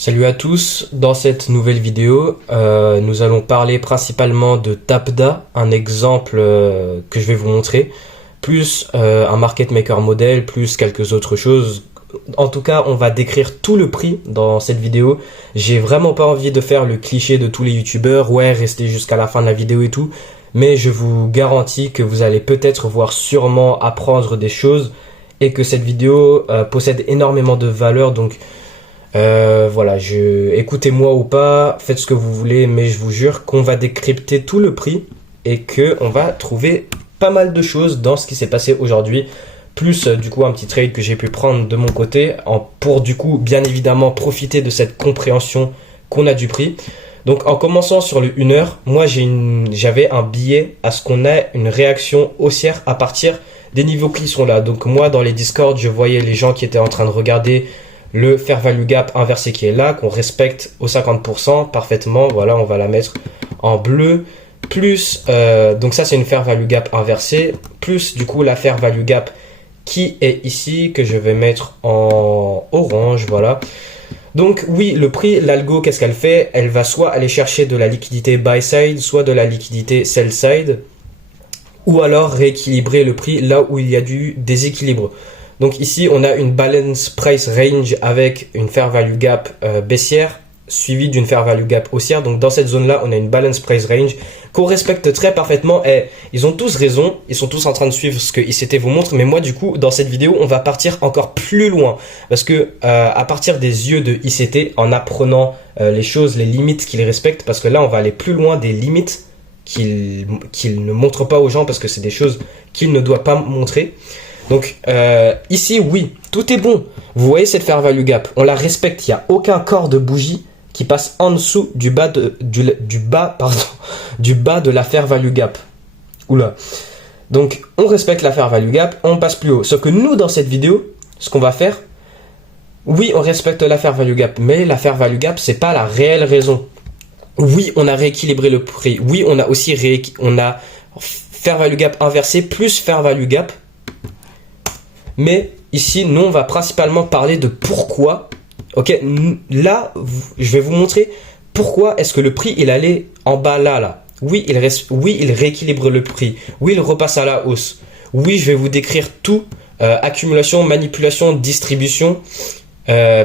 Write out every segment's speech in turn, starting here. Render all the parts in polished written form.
Salut à tous, dans cette nouvelle vidéo, nous allons parler principalement de Tapda, un exemple que je vais vous montrer, plus un market maker model, plus quelques autres choses. En tout cas, on va décrire tout le prix dans cette vidéo. J'ai vraiment pas envie de faire le cliché de tous les youtubeurs, ouais, restez jusqu'à la fin de la vidéo et tout, mais je vous garantis que vous allez peut-être voir sûrement apprendre des choses et que cette vidéo possède énormément de valeur, donc voilà, écoutez-moi ou pas, faites ce que vous voulez, mais je vous jure qu'on va décrypter tout le prix et qu'on va trouver pas mal de choses dans ce qui s'est passé aujourd'hui, plus du coup un petit trade que j'ai pu prendre de mon côté pour du coup bien évidemment profiter de cette compréhension qu'on a du prix. Donc en commençant sur le 1 heure, moi j'avais un billet à ce qu'on ait une réaction haussière à partir des niveaux qui sont là. Donc moi dans les Discord, je voyais les gens qui étaient en train de regarder le fair value gap inversé qui est là, qu'on respecte au 50% parfaitement. Voilà, on va la mettre en bleu. Plus, donc ça c'est une fair value gap inversée. Plus du coup la fair value gap qui est ici, que je vais mettre en orange, voilà. Donc oui, le prix, l'algo, qu'est-ce qu'elle fait? Elle va soit aller chercher de la liquidité buy side, soit de la liquidité sell side, ou alors rééquilibrer le prix là où il y a du déséquilibre. Donc ici, on a une balance price range avec une fair value gap baissière suivie d'une fair value gap haussière. Donc dans cette zone-là, on a une balance price range qu'on respecte très parfaitement. Et ils ont tous raison, ils sont tous en train de suivre ce que ICT vous montre. Mais moi, du coup, dans cette vidéo, on va partir encore plus loin. Parce que à partir des yeux de ICT, en apprenant les choses, les limites qu'ils respectent, parce que là, on va aller plus loin des limites qu'ils ne montrent pas aux gens, parce que c'est des choses qu'ils ne doivent pas montrer. Donc ici, oui, tout est bon. Vous voyez cette fair value gap, on la respecte. Il n'y a aucun corps de bougie qui passe en dessous du bas de la fair value gap. Oula. Donc on respecte la fair value gap, on passe plus haut. Sauf que nous, dans cette vidéo, ce qu'on va faire, oui, on respecte la fair value gap, mais la fair value gap, c'est pas la réelle raison. Oui, on a rééquilibré le prix. Oui, on a aussi fair value gap inversé plus fair value gap. Mais ici, nous, on va principalement parler de pourquoi. Ok, là, je vais vous montrer pourquoi est-ce que le prix, il allait en bas là. Oui, il rééquilibre le prix. Oui, il repasse à la hausse. Oui, je vais vous décrire tout. Accumulation, manipulation, distribution,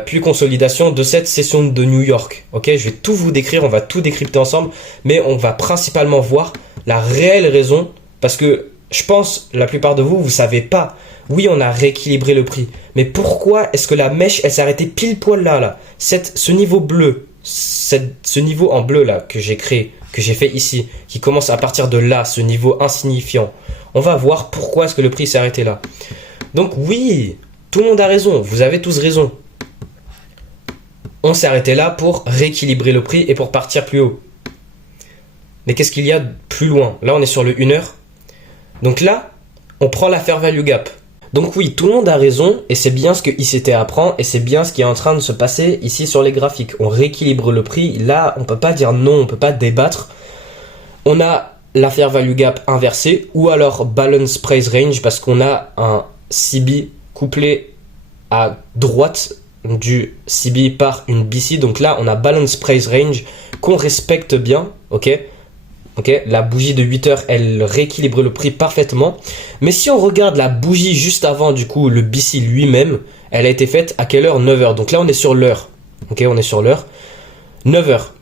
puis consolidation de cette session de New York. Ok, je vais tout vous décrire, on va tout décrypter ensemble. Mais on va principalement voir la réelle raison. Parce que je pense, la plupart de vous, vous savez pas. Oui, on a rééquilibré le prix. Mais pourquoi est-ce que la mèche, elle s'est arrêtée pile poil là? Ce niveau bleu, ce niveau en bleu là que j'ai créé, que j'ai fait ici, qui commence à partir de là, ce niveau insignifiant. On va voir pourquoi est-ce que le prix s'est arrêté là. Donc oui, tout le monde a raison. Vous avez tous raison. On s'est arrêté là pour rééquilibrer le prix et pour partir plus haut. Mais qu'est-ce qu'il y a plus loin? Là, on est sur le 1 heure. Donc là, on prend la fair value gap. Donc oui, tout le monde a raison et c'est bien ce que ICT apprend et c'est bien ce qui est en train de se passer ici sur les graphiques. On rééquilibre le prix. Là, on peut pas dire non, on peut pas débattre. On a la fair value gap inversée ou alors balance price range parce qu'on a un CB couplé à droite du CB par une BC. Donc là, on a balance price range qu'on respecte bien, ok? Ok, la bougie de 8 heures, elle rééquilibre le prix parfaitement. Mais si on regarde la bougie juste avant, du coup, le BC lui-même, elle a été faite à quelle heure? 9 heures. Donc là, on est sur l'heure. Ok, on est sur l'heure. 9 heures.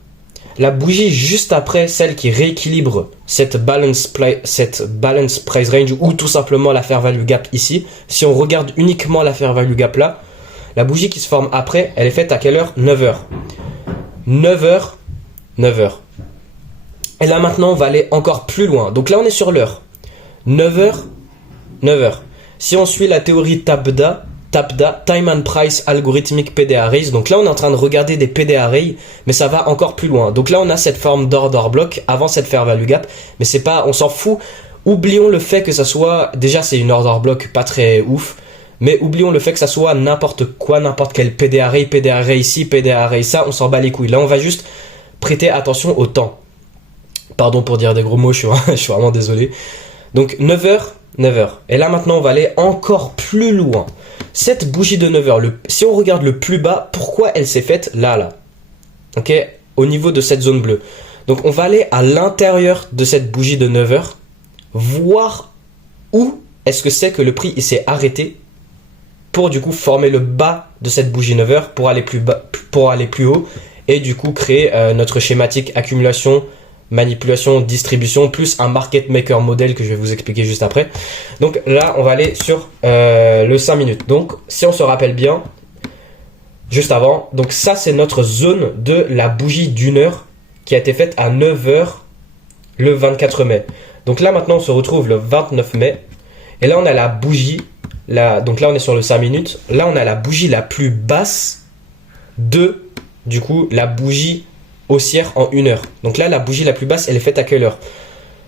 La bougie juste après, celle qui rééquilibre cette balance price range ou tout simplement la fair value gap ici. Si on regarde uniquement la fair value gap là, la bougie qui se forme après, elle est faite à quelle heure? 9 heures. 9 heures. 9 heures. Et là maintenant, on va aller encore plus loin. Donc là, on est sur l'heure. 9 heures, 9 heures. Si on suit la théorie Tapda, Time and Price Algorithmic PDA Arrays. Donc là, on est en train de regarder des PDA Arrays, mais ça va encore plus loin. Donc là, on a cette forme d'order block avant cette fair value gap. Mais c'est pas, on s'en fout. Oublions le fait que ça soit, déjà c'est une order block pas très ouf. Mais oublions le fait que ça soit n'importe quoi, n'importe quel PDA Array ici, PDA Array ça, on s'en bat les couilles. Là, on va juste prêter attention au temps. Pardon pour dire des gros mots, je suis vraiment désolé. Donc 9 heures, 9 heures. Et là maintenant, on va aller encore plus loin. Cette bougie de 9 heures, si on regarde le plus bas, pourquoi elle s'est faite là? ok, au niveau de cette zone bleue. Donc on va aller à l'intérieur de cette bougie de 9 heures, voir où est-ce que c'est que le prix il s'est arrêté pour du coup former le bas de cette bougie 9 heures pour aller plus bas, pour aller plus haut et du coup créer notre schématique accumulation, manipulation, distribution plus un market maker modèle que je vais vous expliquer juste après. Donc là on va aller sur le 5 minutes. Donc si on se rappelle bien juste avant, donc ça c'est notre zone de la bougie d'une heure qui a été faite à 9 heures le 24 mai. Donc là maintenant on se retrouve le 29 mai et là on a la bougie, donc là on est sur le 5 minutes, là on a la bougie la plus basse de du coup la bougie haussière en 1 heure. Donc là la bougie la plus basse elle est faite à quelle heure?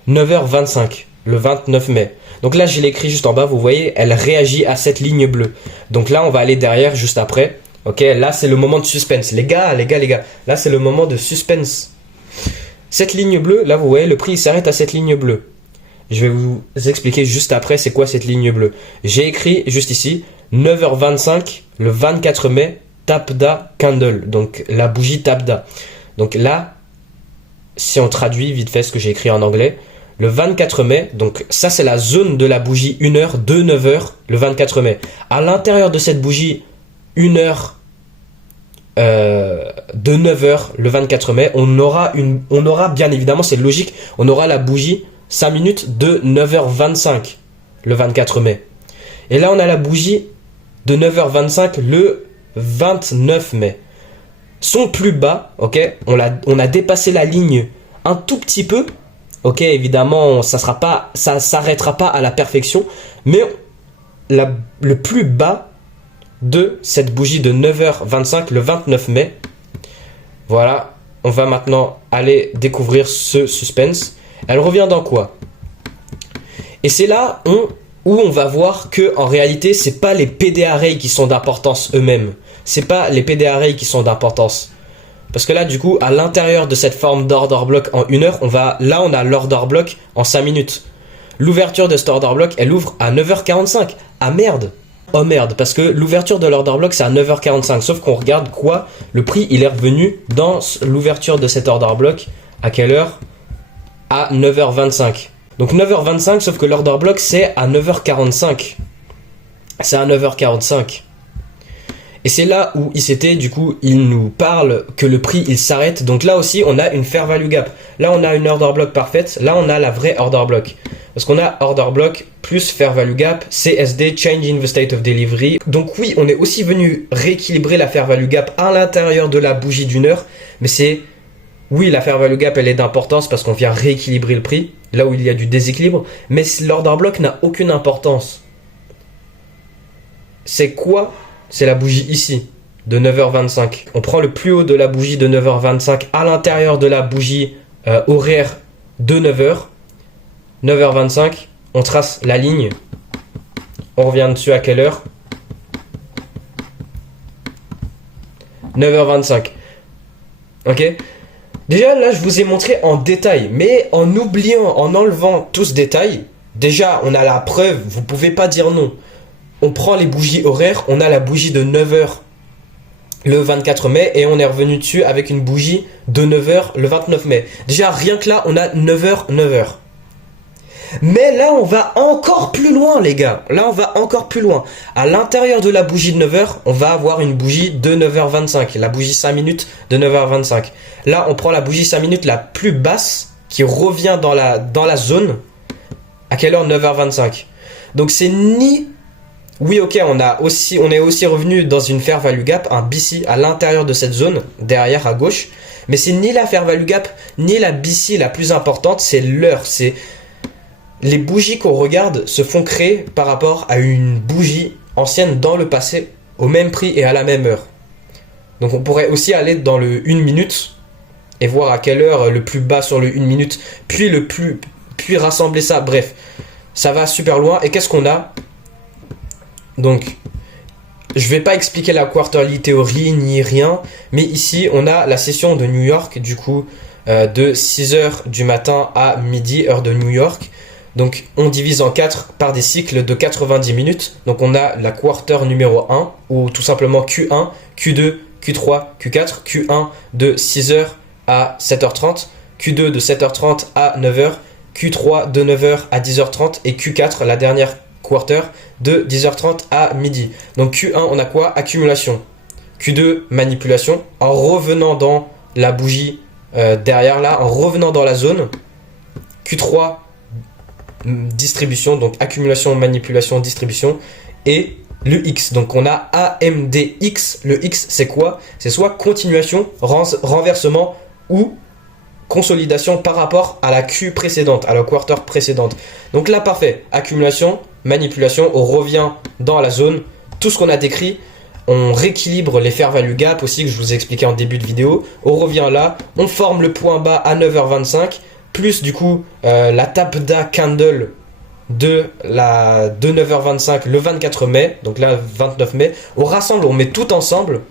9h25 le 29 mai. Donc là je l'ai écrit juste en bas, vous voyez elle réagit à cette ligne bleue. Donc là on va aller derrière juste après. Ok, là c'est le moment de suspense. Les gars, là c'est le moment de suspense. Cette ligne bleue, là vous voyez le prix il s'arrête à cette ligne bleue. Je vais vous expliquer juste après c'est quoi cette ligne bleue. J'ai écrit juste ici 9h25 le 24 mai Tapda Candle, donc la bougie Tapda. Donc là, si on traduit vite fait ce que j'ai écrit en anglais, le 24 mai, donc ça c'est la zone de la bougie 1 heure de 9 heures le 24 mai. À l'intérieur de cette bougie 1 heure de 9 heures le 24 mai, on aura bien évidemment, c'est logique, on aura la bougie 5 minutes de 9h25 le 24 mai. Et là on a la bougie de 9h25 le 29 mai. Son plus bas, ok, on a dépassé la ligne un tout petit peu, ok, évidemment ça s'arrêtera pas à la perfection, mais le plus bas de cette bougie de 9h25 le 29 mai. Voilà, on va maintenant aller découvrir ce suspense. Elle revient dans quoi? Et c'est là où on va voir que en réalité, c'est pas les PD arrays qui sont d'importance eux-mêmes. C'est pas les PD arrays qui sont d'importance. Parce que là, du coup, à l'intérieur de cette forme d'order block en 1 heure, on a l'order block en 5 minutes. L'ouverture de cet order block, elle ouvre à 9h45. Ah merde! Oh merde, parce que l'ouverture de l'order block c'est à 9h45, sauf qu'on regarde quoi? Le prix il est revenu dans l'ouverture de cet order block à quelle heure? À 9h25. Donc 9h25, sauf que l'order block c'est à 9h45. C'est à 9h45. Et c'est là où du coup, il nous parle que le prix il s'arrête. Donc là aussi on a une fair value gap. Là on a une order block parfaite, là on a la vraie order block. Parce qu'on a order block plus fair value gap, CSD, change in the state of delivery. Donc oui, on est aussi venu rééquilibrer la fair value gap à l'intérieur de la bougie d'une heure. Mais oui, la fair value gap, elle est d'importance parce qu'on vient rééquilibrer le prix, là où il y a du déséquilibre. Mais l'order block n'a aucune importance. C'est quoi? C'est la bougie ici, de 9h25. On prend le plus haut de la bougie de 9h25 à l'intérieur de la bougie horaire de 9h. 9h25, on trace la ligne, on revient dessus à quelle heure? 9h25. Ok? Déjà là je vous ai montré en détail, mais en enlevant tout ce détail, déjà on a la preuve, vous pouvez pas dire non. On prend les bougies horaires, on a la bougie de 9h le 24 mai et on est revenu dessus avec une bougie de 9h le 29 mai. Déjà rien que là on a 9h, 9h. Mais là, on va encore plus loin, les gars. Là, on va encore plus loin. À l'intérieur de la bougie de 9 heures, on va avoir une bougie de 9h25. La bougie 5 minutes de 9h25. Là, on prend la bougie 5 minutes la plus basse qui revient dans la zone. À quelle heure? 9h25. Donc, c'est ni... Oui, ok, on est aussi revenu dans une fair value gap, un BC à l'intérieur de cette zone, derrière à gauche. Mais c'est ni la fair value gap, ni la BC la plus importante, c'est l'heure, c'est... Les bougies qu'on regarde se font créer par rapport à une bougie ancienne dans le passé, au même prix et à la même heure. Donc on pourrait aussi aller dans le 1 minute et voir à quelle heure le plus bas sur le 1 minute, puis rassembler ça. Bref, ça va super loin. Et qu'est-ce qu'on a? Donc, je vais pas expliquer la quarterly theory ni rien, mais ici on a la session de New York, du coup, de 6h du matin à midi, heure de New York. Donc on divise en 4 par des cycles de 90 minutes. Donc on a la quarter numéro 1 ou tout simplement Q1, Q2, Q3, Q4, Q1 de 6h à 7h30, Q2 de 7h30 à 9h, Q3 de 9h à 10h30 et Q4, la dernière quarter, de 10h30 à midi. Donc Q1, on a quoi? Accumulation. Q2, manipulation. En revenant dans la bougie derrière là, en revenant dans la zone. Q3, distribution, donc accumulation, manipulation, distribution. Et le X, donc on a AMDX. Le X, c'est quoi? C'est soit continuation, renversement ou consolidation par rapport à la Q précédente, à la quarter précédente. Donc là, parfait. Accumulation, manipulation, on revient dans la zone. Tout ce qu'on a décrit, on rééquilibre les fair value gap aussi, que je vous ai expliqué en début de vidéo. On revient là, on forme le point bas à 9h25, plus du coup la tape-da candle de 9h25 le 24 mai, donc là 29 mai. On rassemble, on met tout ensemble.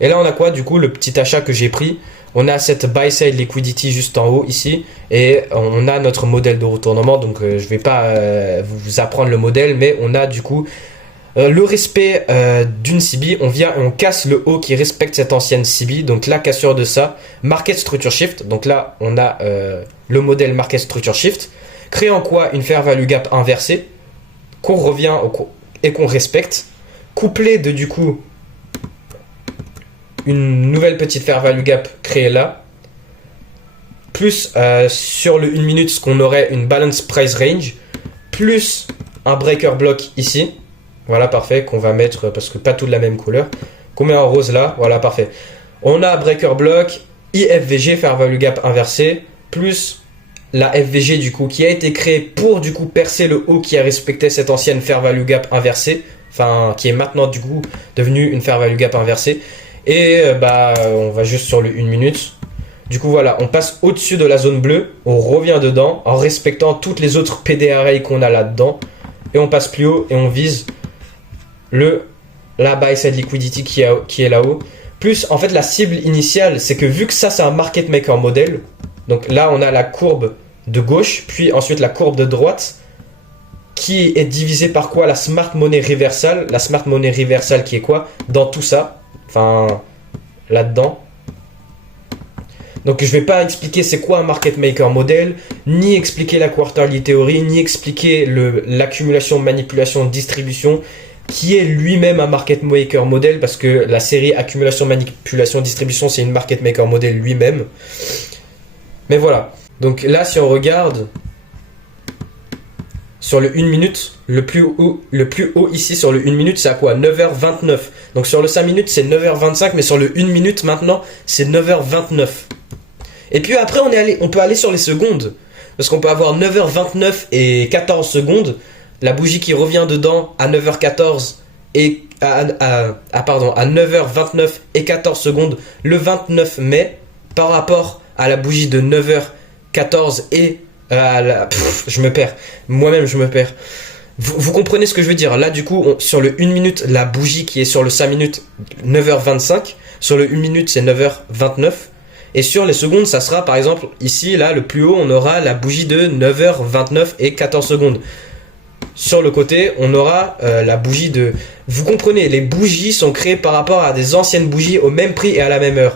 Et là on a quoi du coup? Le petit achat que j'ai pris. On a cette buy side liquidity juste en haut ici et on a notre modèle de retournement. Donc je vais pas vous apprendre le modèle, mais on a du coup le respect d'une CB. On vient et on casse le haut qui respecte cette ancienne CB. Donc la cassure de ça, market structure shift. Donc là on a le modèle market structure shift, créant quoi? Une fair value gap inversée qu'on revient et qu'on respecte, couplé de du coup une nouvelle petite fair value gap créée là, plus sur le 1 minute ce qu'on aurait une balance price range, plus un breaker block ici, voilà parfait, qu'on va mettre parce que pas tout de la même couleur, qu'on met en rose là, voilà parfait. On a breaker block, IFVG, fair value gap inversée, plus la FVG du coup qui a été créée pour du coup percer le haut qui a respecté cette ancienne fair value gap inversée, enfin qui est maintenant du coup devenue une fair value gap inversée. Et on va juste sur le 1 minute. Du coup voilà, on passe au-dessus de la zone bleue, on revient dedans en respectant toutes les autres PDRA qu'on a là-dedans. Et on passe plus haut et on vise la buy side liquidity qui est là-haut. Plus en fait la cible initiale, c'est que vu que ça c'est un market maker model, donc là on a la courbe de gauche, puis ensuite la courbe de droite, qui est divisée par quoi? La smart money reversal. La smart money reversal qui est quoi? Dans tout ça. Enfin, là-dedans. Donc je vais pas expliquer c'est quoi un market maker model, ni expliquer la quarterly theory, ni expliquer l'accumulation, manipulation, distribution, qui est lui-même un market maker model, parce que la série accumulation, manipulation, distribution, c'est une market maker model lui-même. Mais voilà. Donc là, si on regarde sur le 1 minute, le plus haut ici sur le 1 minute, c'est à quoi? 9h29. Donc sur le 5 minutes, c'est 9h25, mais sur le 1 minute maintenant, c'est 9h29. Et puis après, on peut aller sur les secondes. Parce qu'on peut avoir 9h29 et 14 secondes. La bougie qui revient dedans à 9h14 et à 9h29 et 14 secondes le 29 mai par rapport à la bougie de 9h14 et je me perds. Moi-même, je me perds. Vous comprenez ce que je veux dire? Là, du coup, sur le 1 minute, la bougie qui est sur le 5 minutes, 9h25. Sur le 1 minute, c'est 9h29. Et sur les secondes, ça sera, par exemple, ici, là, le plus haut, on aura la bougie de 9h29 et 14 secondes. Sur le côté, on aura la bougie de... Vous comprenez, les bougies sont créées par rapport à des anciennes bougies au même prix et à la même heure.